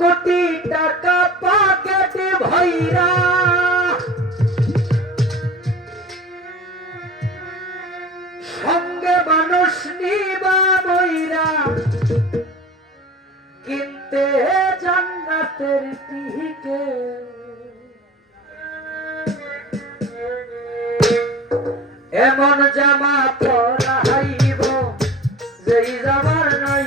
কোটি টাকা পকেটে ভৈরা সঙ্গে মানুষ নিবা বইরা কিনতে জান্নাতের টিকে এমন জামা পরাইব যেই জামার নাই